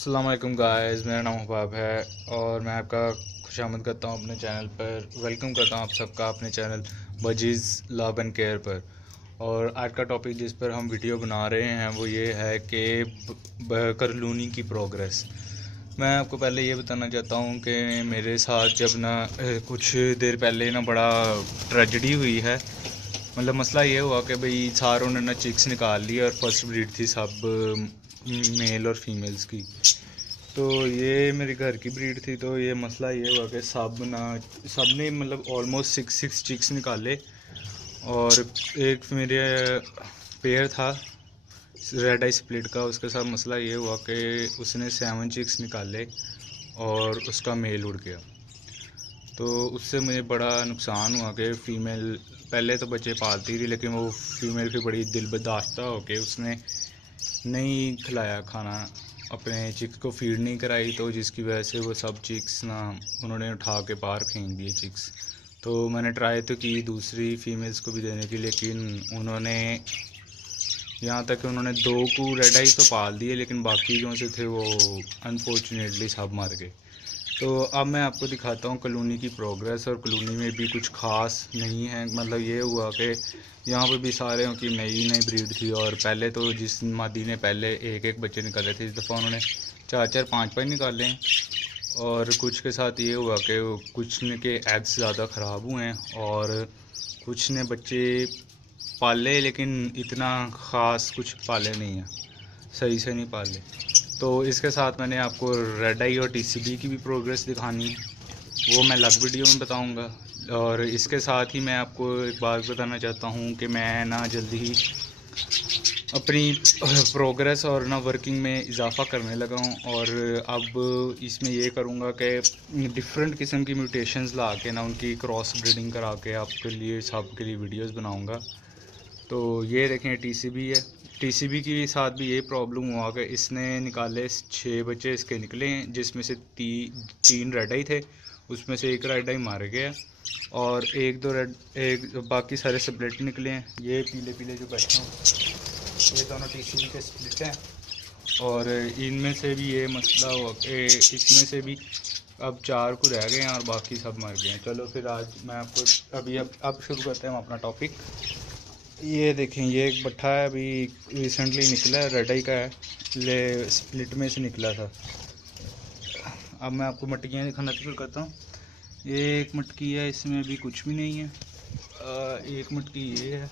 अस्सलाम वालेकुम गाइस, मेरा नाम हुबाब है और मैं आपका खुशामद करता हूँ अपने चैनल पर। वेलकम करता हूँ आप सबका अपने चैनल वजीज़ लव एंड केयर पर। और आज का टॉपिक जिस पर हम वीडियो बना रहे हैं वो ये है कि करलूनी की प्रोग्रेस। मैं आपको पहले ये बताना चाहता हूँ कि मेरे साथ जब ना कुछ देर पहले ना बड़ा ट्रेजेडी हुई है। मतलब मसला ये हुआ कि भाई सारों ने ना चिक्स निकाल ली और फर्स्ट ब्रीड थी सब मेल और फीमेल्स की। तो ये मेरे घर की ब्रीड थी। तो ये मसला ये हुआ कि सब ने मतलब ऑलमोस्ट सिक्स चिक्स निकाले। और एक मेरे पेयर था रेड आई स्प्लिट का, उसके साथ मसला ये हुआ कि उसने 7 चिक्स निकाले और उसका मेल उड़ गया। तो उससे मुझे बड़ा नुकसान हुआ कि फ़ीमेल पहले तो बच्चे पालती थी, लेकिन वो फ़ीमेल भी बड़ी दिल बर्दाश्ता हो के उसने नहीं खिलाया खाना, अपने चिक्स को फीड नहीं कराई। तो जिसकी वजह से वो सब चिक्स ना उन्होंने उठा के बाहर फेंक दिए चिक्स। तो मैंने ट्राई तो की दूसरी फीमेल्स को भी देने की, लेकिन उन्होंने यहाँ तक कि उन्होंने 2 को रेड आई तो पाल दिए, लेकिन बाकी जो से थे वो अनफॉर्चुनेटली सब मर गए। तो अब मैं आपको दिखाता हूँ कॉलोनी की प्रोग्रेस। और कॉलोनी में भी कुछ ख़ास नहीं है। मतलब ये हुआ कि यहाँ पे भी सारे की नई नई ब्रीड थी। और पहले तो जिस मादी ने पहले एक एक बच्चे निकाले थे, इस दफ़ा उन्होंने 4 4 5 5 निकाले हैं। और कुछ के साथ ये हुआ कि कुछ ने के एग्स ज़्यादा ख़राब हुए हैं और कुछ ने बच्चे पाले, लेकिन इतना ख़ास कुछ पाले नहीं हैं, सही से नहीं पाले। तो इसके साथ मैंने आपको रेड आई और टीसीबी की भी प्रोग्रेस दिखानी है, वो मैं अलग वीडियो में बताऊंगा। और इसके साथ ही मैं आपको एक बात बताना चाहता हूँ कि मैं ना जल्दी ही अपनी प्रोग्रेस और ना वर्किंग में इजाफ़ा करने लगा हूँ। और अब इसमें ये करूँगा कि डिफरेंट किस्म की म्यूटेशंस ला के ना उनकी क्रॉस ब्रीडिंग करा के आपके लिए सबके लिए वीडियोस बनाऊँगा। तो ये देखें टीसीबी है। टीसीबी के साथ भी ये प्रॉब्लम हुआ कि इसने निकाले 6 बच्चे इसके निकले हैं, जिसमें से 3 रेड आई थे, उसमें से एक रेड आई मार गया और एक बाकी सारे स्प्लिट निकले हैं। ये पीले पीले जो बैठे हैं ये दोनों टीसीबी के स्प्लिट हैं। और इनमें से भी ये मसला हुआ कि इसमें से भी अब 4 को रह गए हैं और बाकी सब मर गए हैं। चलो फिर आज मैं आपको अब शुरू करते हैं हम अपना टॉपिक। ये देखें, ये एक बट्ठा है, अभी रिसेंटली निकला है, रेड आई का है, ले स्प्लिट में से निकला था। अब मैं आपको मटकियाँ दिखाना शुरू करता हूँ। ये एक मटकी है, इसमें अभी कुछ भी नहीं है। एक मटकी ये है,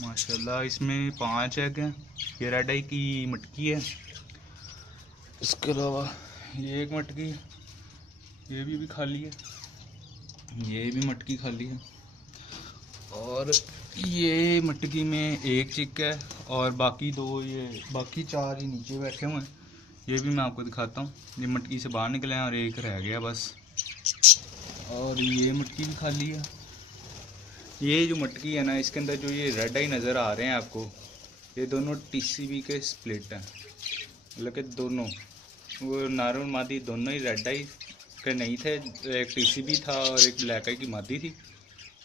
माशाल्लाह इसमें 5 एग हैं। ये रेड आई की मटकी है। इसके अलावा ये एक मटकी, ये भी खाली है, ये भी मटकी खाली है। और ये मटकी में एक चिक है और बाकी 2, ये बाकी 4 ही नीचे बैठे हुए हैं। ये भी मैं आपको दिखाता हूँ। ये मटकी से बाहर निकले हैं और एक रह गया बस। और ये मटकी भी खाली है। ये जो मटकी है ना, इसके अंदर जो ये रेड आई नज़र आ रहे हैं आपको, ये दोनों टीसीबी के स्प्लिट हैं। मतलब कि दोनों, वो नार और मादी दोनों ही रेड आई के नहीं थे। एक टीसीबी था और एक ब्लैक आई की मादी थी।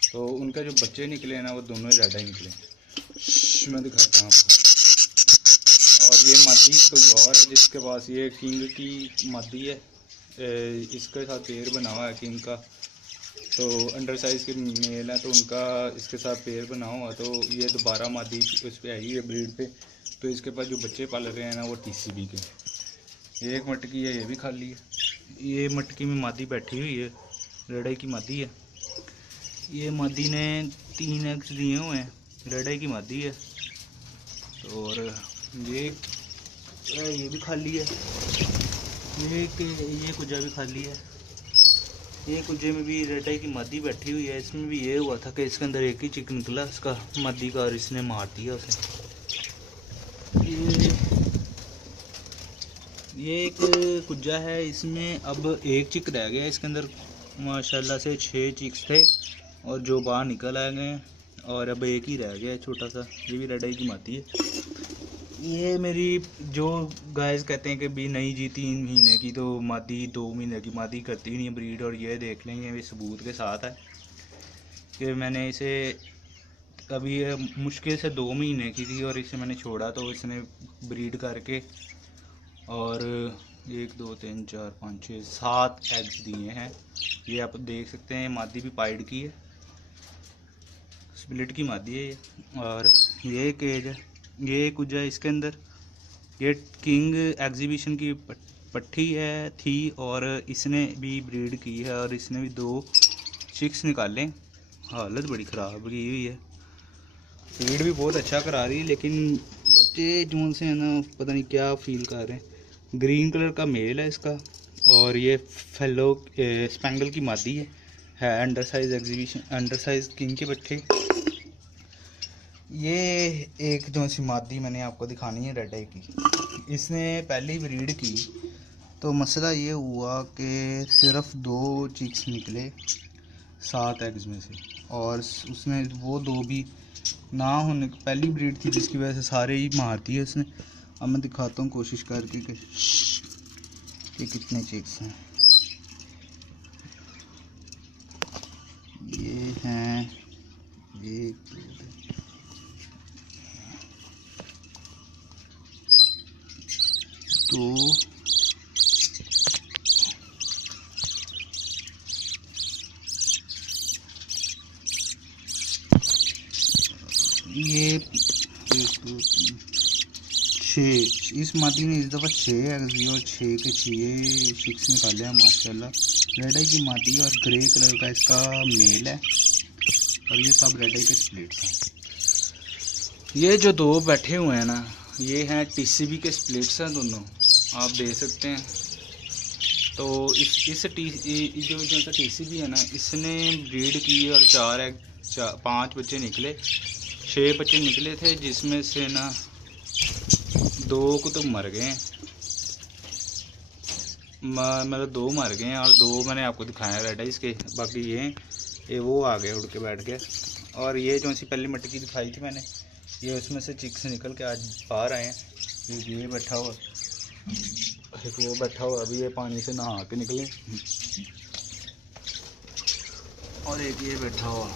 तो उनका जो बच्चे निकले हैं ना, वो दोनों ही रेड आई निकले। मैं दिखाता हूँ आपको। और ये मादी कोई और है जिसके पास, ये किंग की मादी है, इसके साथ पेयर बना हुआ है किंग का। तो अंडर साइज़ के मेल हैं तो उनका इसके साथ पेयर बना हुआ। तो ये दोबारा मादी उस पर आई है ब्रीड पे। तो इसके पास जो बच्चे पाल रहे हैं ना, वो टीसीबी के। ये एक मटकी है, ये भी खाली है। ये मटकी में मादी बैठी हुई है, रेड आई की मादी है। ये मादी ने 3 एग्स दिए हुए हैं, रेड आई की मादी है। और ये भी खाली है। ये कुजा भी खाली है। ये कुजे में भी रेड आई की मादी बैठी हुई है। इसमें भी ये हुआ था कि इसके अंदर एक ही चिक निकला इसका मादी का, और इसने मार दिया उसे। ये एक कुजा है, इसमें अब एक चिक रह गया। इसके अंदर माशाल्लाह से 6 चिक्स थे और जो बाहर निकल आ गए और अब एक ही रह गया छोटा सा। ये भी रेड आई की मादी है। ये मेरी जो गाइस कहते हैं कि भी नहीं जी 3 महीने की तो मादी, 2 महीने की मादी करती नहीं है ब्रीड। और ये देख लेंगे, ये सबूत के साथ है कि मैंने इसे अभी मुश्किल से 2 महीने की थी और इसे मैंने छोड़ा तो इसने ब्रीड करके और 1 2 3 4 5 6 7 एग्स दिए हैं। ये आप देख सकते हैं, मादी भी पाइड की है, स्प्लिट की मादी है ये। और ये केज है, ये कुछ है इसके अंदर। ये किंग एग्जीबिशन की पट्टी है थी और इसने भी ब्रीड की है और इसने भी 2 चिक्स निकाले। हालत बड़ी ख़राब की हुई है, फीड भी बहुत अच्छा करा रही है, लेकिन बच्चे जो से है ना पता नहीं क्या फील कर रहे हैं। ग्रीन कलर का मेल है इसका और ये फेलो स्पेंगल की मादी है under size exhibition, under size king के बच्चे। ये एक जो सी मादी मैंने आपको दिखानी है रेड आई की, इसने पहली ब्रीड की तो मसला ये हुआ कि सिर्फ 2 चिक्स निकले 7 एग्स में से, और उसने वो 2 भी ना होने, पहली ब्रीड थी जिसकी वजह से सारे ही मारती है उसने। अब मैं दिखाता हूँ कोशिश करके कि कितने चिक्स हैं। ये हैं 1 2 ये 1 2 3 6। इस मादी ने इस दफ़ा 6 एग्स दिए और 6 के 6 चिक्स निकाले हैं माशाल्लाह। रेड आई की मादी और ग्रे कलर का इसका मेल है और ये सब रेड आई के स्प्लिट्स हैं। ये जो 2 बैठे हुए हैं ना, ये हैं टीसीबी के स्प्लिट्स हैं दोनों, आप देख सकते हैं। तो इस जो टीसीबी है ना, इसने ब्रीड की और 5 बच्चे निकले, 6 बच्चे निकले थे, जिसमें से ना 2 को तो मर गए हैं, मतलब 2 मर गए हैं और 2 मैंने आपको दिखाया रेड आइज के। बाकी ये वो आ गए उड़ के बैठ गए। और ये जो सी पहली मटकी दिखाई थी मैंने, ये उसमें से चिक्स निकल के आज बाहर आए हैं। ये बैठा हुआ, एक वो बैठा हुआ, अभी ये पानी से नहा के निकले, और एक ये बैठा हुआ।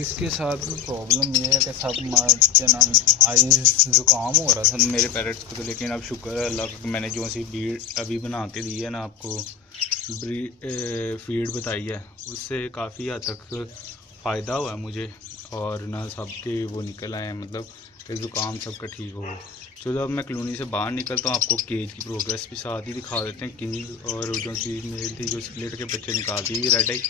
इसके साथ प्रॉब्लम ये है कि सब क्या नाम आइज़ ज़ुकाम हो रहा था मेरे पेरेंट्स को, तो लेकिन अब शुक्र है अल्लाह का, मैंने जो सी ब्रीड अभी बना के दी है ना आपको, फीड बताई है, उससे काफ़ी हद तक फ़ायदा हुआ है मुझे। और ना सबके वो निकल आए हैं, मतलब कि ज़ुकाम सबका ठीक हो। चलो अब मैं कॉलोनी से बाहर निकलता हूँ, आपको केज की प्रोग्रेस भी साथ ही दिखा देते हैं। किंग और जो सी मेल थी जो स्प्लिट के बच्चे निकालती थी रेड आई,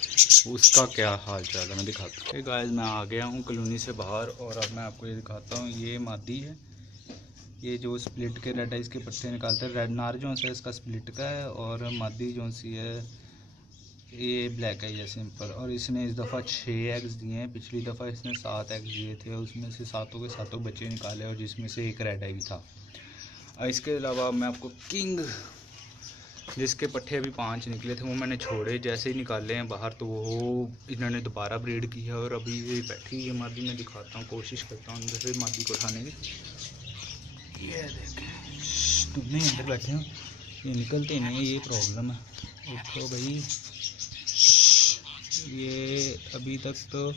उसका क्या हाल चाल है मैं दिखाता हूँ। गाइस मैं आ गया हूँ कॉलोनी से बाहर और अब मैं आपको ये दिखाता हूँ। ये मादी है, ये जो स्प्लिट के रेड आइज के पत्ते निकालते हैं। रेड नार जो है इसका स्प्लिट का है और मादी जो सी है ये ब्लैक आई है सिंपल। और इसने इस दफ़ा 6 एग्स दिए हैं, पिछली दफ़ा इसने 7 एग्स दिए थे, उसमें से 7 के 7 बच्चे निकाले और जिसमें से एक रेड आई भी था। और इसके अलावा मैं आपको किंग जिसके पट्टे अभी 5 निकले थे वो मैंने छोड़े, जैसे ही निकाले हैं बाहर तो वो इन्होंने दोबारा ब्रीड की है और अभी ये बैठी है मादी। मैं दिखाता हूँ, कोशिश करता हूँ अंदर से मादी को उठाने की। ये देखें, तुम नहीं अंदर बैठे हो, ये निकलते नहीं है, ये प्रॉब्लम है। उठो भाई, ये अभी तक तो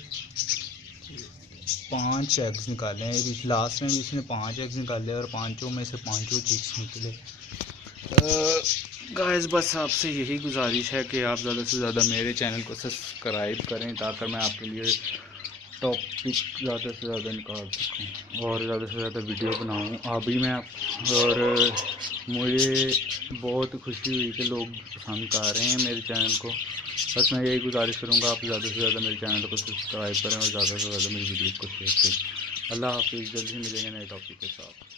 5 एग्स निकाले हैं, लास्ट में भी इसने 5 एग्स निकाले और 5 में से 5 चिक्स निकले। गाइस बस आपसे यही गुजारिश है कि आप ज़्यादा से ज़्यादा मेरे चैनल को सब्सक्राइब करें ताकि मैं आपके लिए टॉपिक ज़्यादा से ज़्यादा निकाल सकूं और ज़्यादा से ज़्यादा वीडियो बनाऊं। अभी मैं और मुझे बहुत खुशी हुई कि लोग पसंद कर रहे हैं मेरे चैनल को। बस मैं यही गुजारिश करूंगा, आप ज़्यादा से ज़्यादा मेरे चैनल को सब्सक्राइब करें और ज़्यादा से ज़्यादा मेरी वीडियो को शेयर करें। अल्लाह हाफिज़, जल्दी ही मिलेंगे नए टॉपिक के साथ।